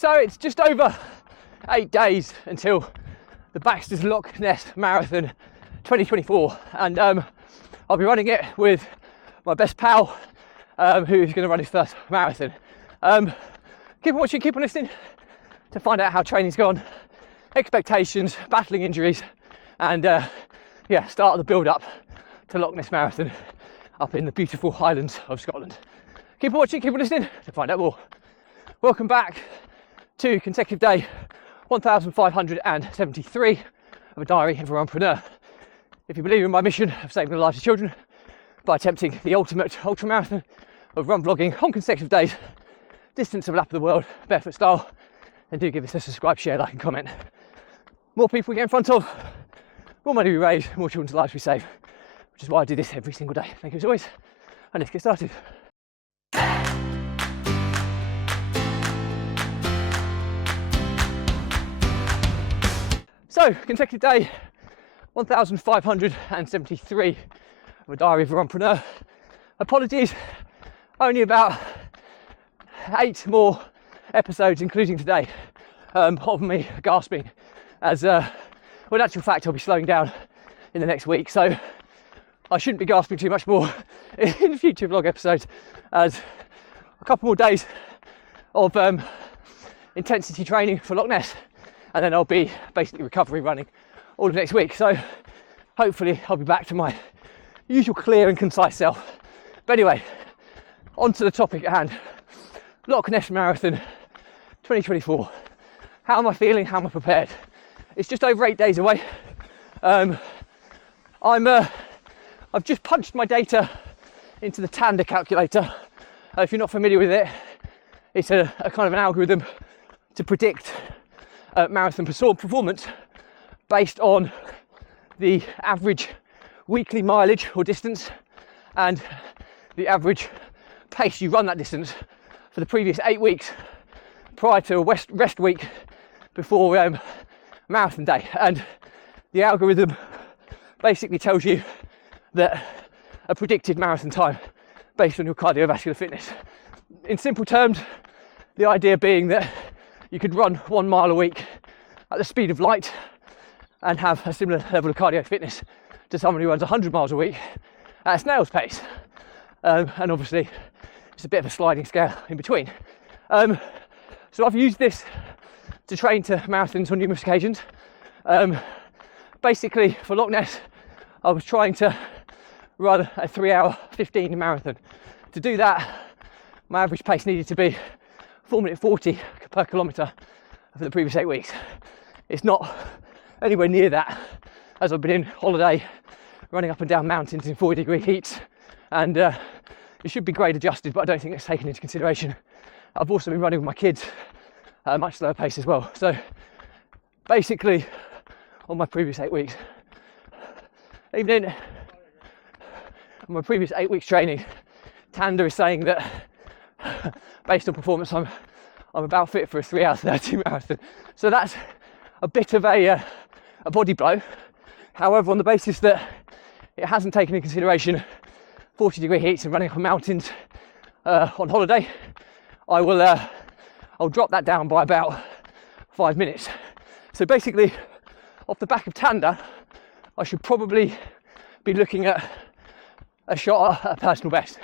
So it's just over 8 days until the Baxter's Loch Ness Marathon 2024, and I'll be running it with my best pal, who's going to run his first marathon. Keep on watching, keep on listening to find out how training's gone, expectations, battling injuries, and start the build up to Loch Ness Marathon up in the beautiful Highlands of Scotland. Keep on watching, keep on listening to find out more. Welcome back to consecutive day 1573 of a diary of a runpreneur. If you believe in my mission of saving the lives of children by attempting the ultimate ultramarathon of run vlogging on consecutive days, distance of a lap of the world, barefoot style, then do give us a subscribe, share, like and comment. More people we get in front of, more money we raise, more children's lives we save, which is why I do this every single day. Thank you as always, and let's get started. So, consecutive day 1573 of a diary of a runpreneur. Apologies, only about 8 more episodes, including today, of me gasping, as well, in actual fact I'll be slowing down in the next week, so I shouldn't be gasping too much more in future vlog episodes, as a couple more days of intensity training for Loch Ness, and then I'll be basically recovery running all of next week, so hopefully I'll be back to my usual clear and concise self. But anyway, on to the topic at hand. Loch Ness Marathon 2024. How am I feeling? How am I prepared? It's just over 8 days away. I've just punched my data into the Tanda calculator. If you're not familiar with it, it's a kind of an algorithm to predict marathon performance based on the average weekly mileage or distance and the average pace you run that distance for the previous 8 weeks prior to a rest week before marathon day. And the algorithm basically tells you that a predicted marathon time based on your cardiovascular fitness. In simple terms, the idea being that you could run 1 mile a week at the speed of light and have a similar level of cardio fitness to someone who runs 100 miles a week at a snail's pace. And obviously, it's a bit of a sliding scale in between. So I've used this to train to marathons on numerous occasions. Basically, for Loch Ness, I was trying to run a 3-hour 15 marathon. To do that, my average pace needed to be 4:40 per kilometre for the previous 8 weeks. It's not anywhere near that, as I've been in holiday, running up and down mountains in 40-degree heats, and it should be grade adjusted, but I don't think it's taken into consideration. I've also been running with my kids at a much slower pace as well. So basically, on my previous 8 weeks, even on my previous 8 weeks training, Tanda is saying that based on performance, I'm about fit for a 3-hour 30 marathon. So that's a bit of a body blow. However, on the basis that it hasn't taken into consideration 40-degree heats and running up mountains on holiday, I'll drop that down by about 5 minutes. So basically, off the back of Tanda, I should probably be looking at a shot at a personal best.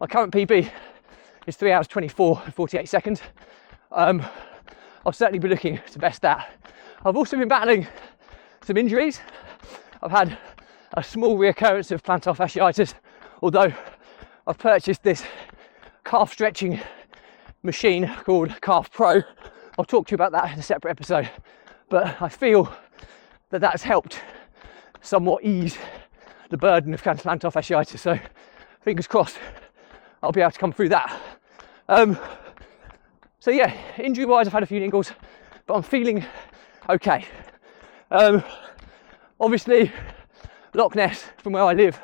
My current PB is 3 hours 24 and 48 seconds. I'll certainly be looking to best that. I've also been battling some injuries. I've had a small reoccurrence of plantar fasciitis, although I've purchased this calf stretching machine called Calf Pro. I'll talk to you about that in a separate episode, but I feel that that's helped somewhat ease the burden of plantar fasciitis, so fingers crossed I'll be able to come through that. So yeah, injury wise I've had a few niggles, but I'm feeling okay. Obviously Loch Ness, from where I live,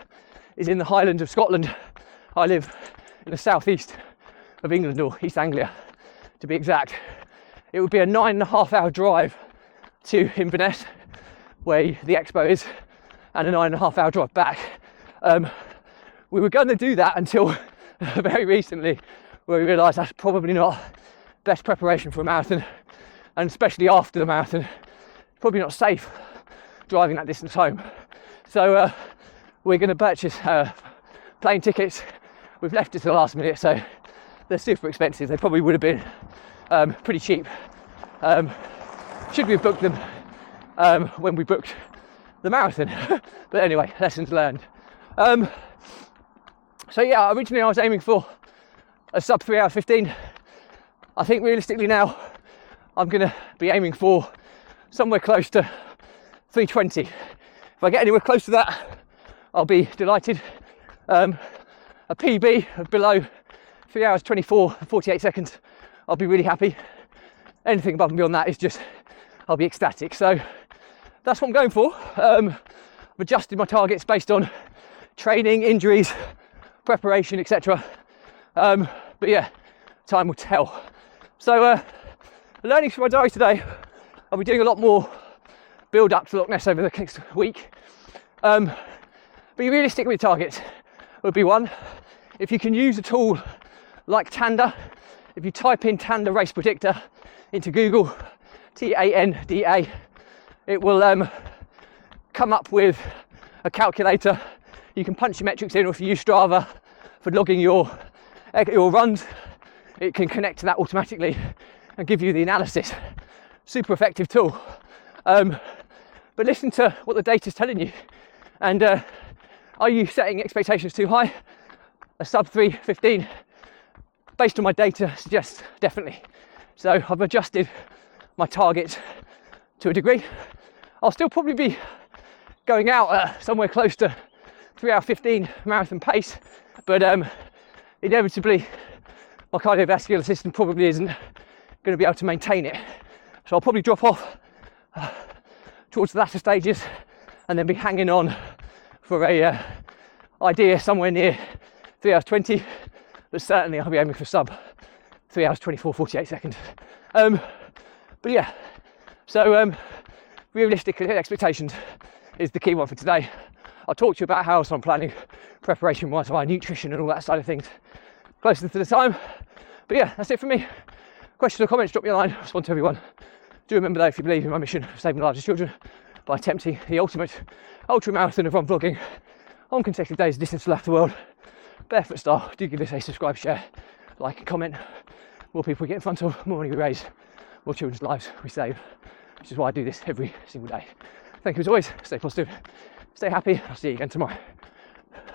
is in the Highlands of Scotland. I live in the southeast of England, or East Anglia to be exact. It would be a 9.5 hour drive to Inverness, where the expo is, and a 9.5 hour drive back. We were going to do that until very recently, where we realised that's probably not best preparation for a marathon, and especially after the marathon, probably not safe driving that distance home. So we're going to purchase plane tickets. We've left it to the last minute, so they're super expensive. They probably would have been pretty cheap should we have booked them when we booked the marathon. But anyway, lessons learned. So yeah, originally I was aiming for a sub 3 hour 15. I think realistically now I'm going to be aiming for somewhere close to 3:20. If I get anywhere close to that, I'll be delighted. A PB of below 3 hours 24 and 48 seconds, I'll be really happy. Anything above and beyond that is just, I'll be ecstatic. So that's what I'm going for. I've adjusted my targets based on training, injuries, preparation, etc. But yeah, time will tell. So learnings for my diary today, I'll be doing a lot more build up to Loch Ness over the next week. Be realistic with targets would be one. If you can use a tool like Tanda, if you type in Tanda Race Predictor into Google, Tanda, it will come up with a calculator. You can punch your metrics in, or if you use Strava for logging your runs, it can connect to that automatically and give you the analysis. Super effective tool. But listen to what the data is telling you. And are you setting expectations too high? A sub 3:15, based on my data, suggests definitely. So I've adjusted my target to a degree. I'll still probably be going out at somewhere close to 3 hour 15 marathon pace, but inevitably my cardiovascular system probably isn't going to be able to maintain it. So I'll probably drop off towards the latter stages and then be hanging on for a idea somewhere near 3 hours 20, but certainly I'll be aiming for sub 3 hours 24, 48 seconds. But yeah, so realistic expectations is the key one for today. I'll talk to you about how else I'm planning preparation wise, my nutrition and all that side of things closer to the time. But yeah, that's it from me. Questions or comments, drop me a line. I'll respond to everyone. Do remember though, if you believe in my mission of saving the lives of children by attempting the ultimate ultra marathon of run vlogging on consecutive days, distance to the world, barefoot style, do give this a subscribe, share, like and comment. More people we get in front of, more money we raise, more children's lives we save, which is why I do this every single day. Thank you as always, stay positive, stay happy, I'll see you again tomorrow.